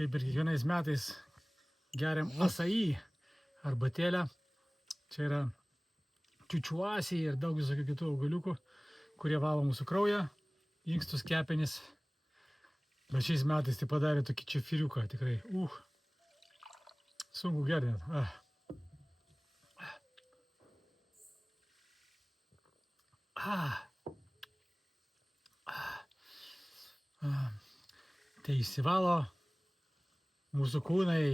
kaip ir kiekvienais metais geriam asai arbatėlę. Čia yra čiučiuasiai ir daug visokių kitų augaliukų, kurie valo mūsų kraują, inkstus, kepenis. Bet šiais metais tai padarė tokį čefiriuką tikrai. Sunku gerdint. Tai išsivalo mūsų kūnai.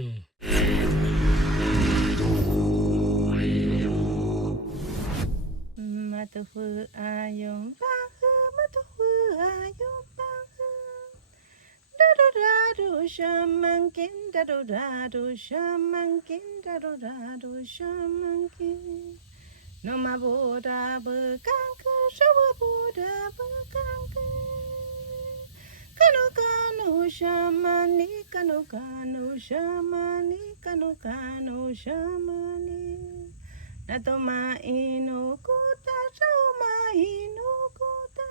No ma boda bekanke, shawa boda bekanke. Kano shamani, kano shamani, kano shamani. Natoma ino kuta, shauma ino kuta.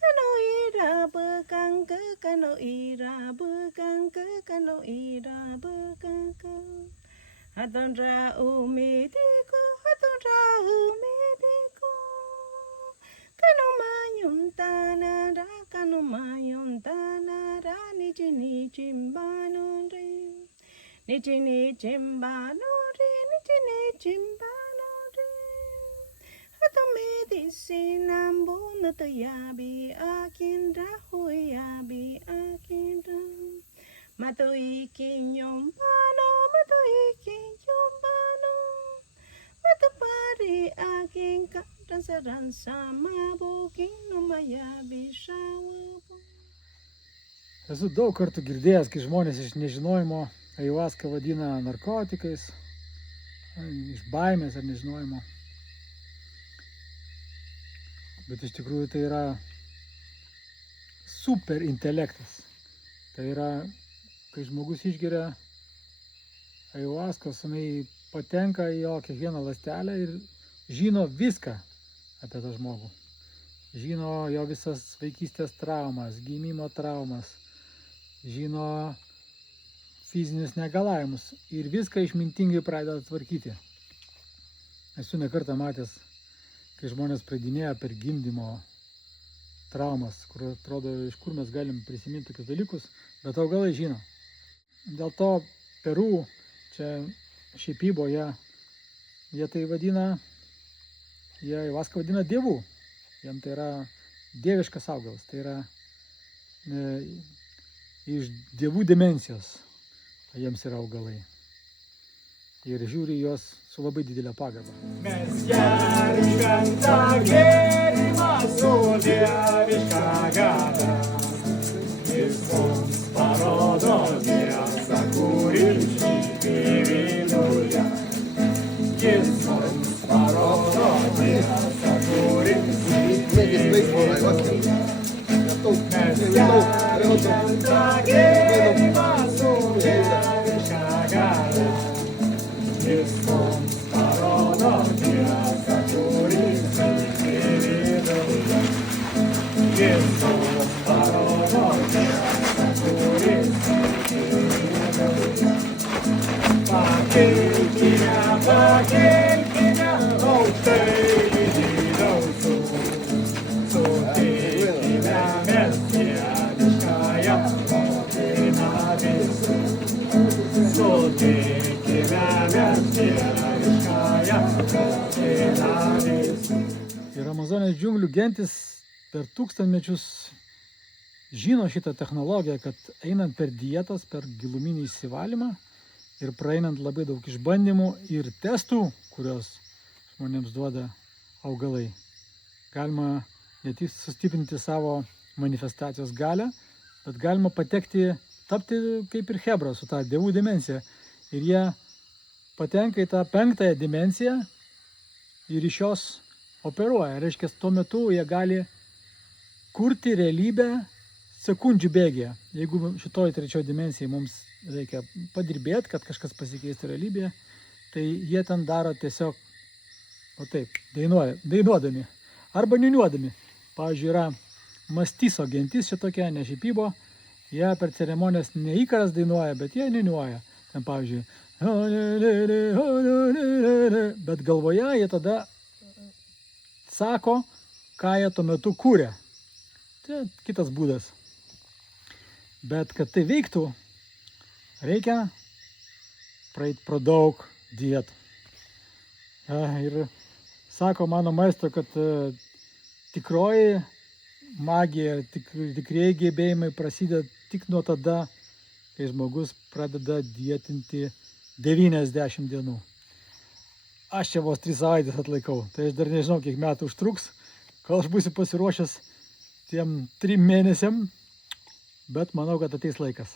Kano ira bekanke, kano ira bekanke, kano ira bekanke. Atonra umidiko, atonra umidiko. Kano mayum tanara, kano mayum tanara, nichi chimbano re. Nichi chimbano re, nichi chimbano re. Ato medicina mbona to yabi akindra, huyabi akindra. Mato ikinyombano, mato ikinyombano. Mato pari akin kantasaran sama bokino mayabi šavu. Esu daug kartų girdėjęs, kai žmonės iš nežinojimo ayahuaską vadina narkotikais, iš baimės ar nežinojimo. Bet iš tikrųjų tai yra super intelektas. Tai yra, kai žmogus išgeria ayahuaskos, jinai patenka į jo kiekvieną ląstelę ir žino viską apie tą žmogų. Žino jo visas vaikystės traumas, gimimo traumas, žino fizinius negalavimus ir viską išmintingai pradeda tvarkyti. Esu ne kartą matęs, kai žmonės pradinėja per gimdymo traumas, kur atrodo, iš kur mes galim prisiminti tokius dalykus, bet augalai žino. Dėl to Peru, čia šiaipybo, jie tai vadina, jie ayahuaską vadina dievų. Jiem tai yra dieviškas augalas, tai yra iš dievų dimensijos, jiems yra augalai. Ir žiūri juos su labai didelė pagarba. Mes gerim šventą gėrimą su dieviška galia. Jis mums parodo tiesą, kuri šypi viduje. Jis mums parodo tiesą, kuri šypi viduje. Mes gerim šventą gėrimą su dieviška galia. Jis mums parodo tiesą, kuri šypi viduje. Jis mums parodo tiesą, kuri šypi viduje. Pakelkime, pakelkime aukštai į dausų. Suteikime mes dieviškąją motiną visų. Ir Amazonės džiunglių gentis per tūkstantmečius žino šitą technologiją, kad einant per dietas, per giluminį išsivalymą ir praeinant labai daug išbandymų ir testų, kurios žmonėms duoda augalai, galima ne tik sustiprinti savo manifestacijos galią, bet galima tapti kaip ir Hebra su tą dievų dimensiją. Ir jie patenka į tą 5-ąją dimensiją ir iš jos operuoja. Reiškia, tuo metu jie gali kurti realybę sekundžių bėgyje. Jeigu šitoj 3-oj dimensijai mums reikia padirbėti, kad kažkas pasikeistų realybėje, tai jie ten daro tiesiog, o taip, dainuodami arba niuniuodami. Pavyzdžiui, yra mastiso gentis šitokia, ne šiaipybo, Jie per ceremonijas ne įkaras dainuoja, bet jie niuniuoja. Ten pavyzdžiui. Bet galvoje jie tada sako, ką jie tuo metu kūrė. Tai kitas būdas. Bet kad tai veiktų, reikia praeit pro daug dietų. Ir sako mano maestro, kad tikroji magija, tikrieji gebėjimai prasideda tik nuo tada, kai žmogus pradeda dietinti 90 dienų. Aš čia vos 3 savaitės atlaikau, tai aš dar nežinau, kiek metų užtruks, kol aš būsiu pasiruošęs tiem 3 mėnesiam, bet manau, kad ateis laikas.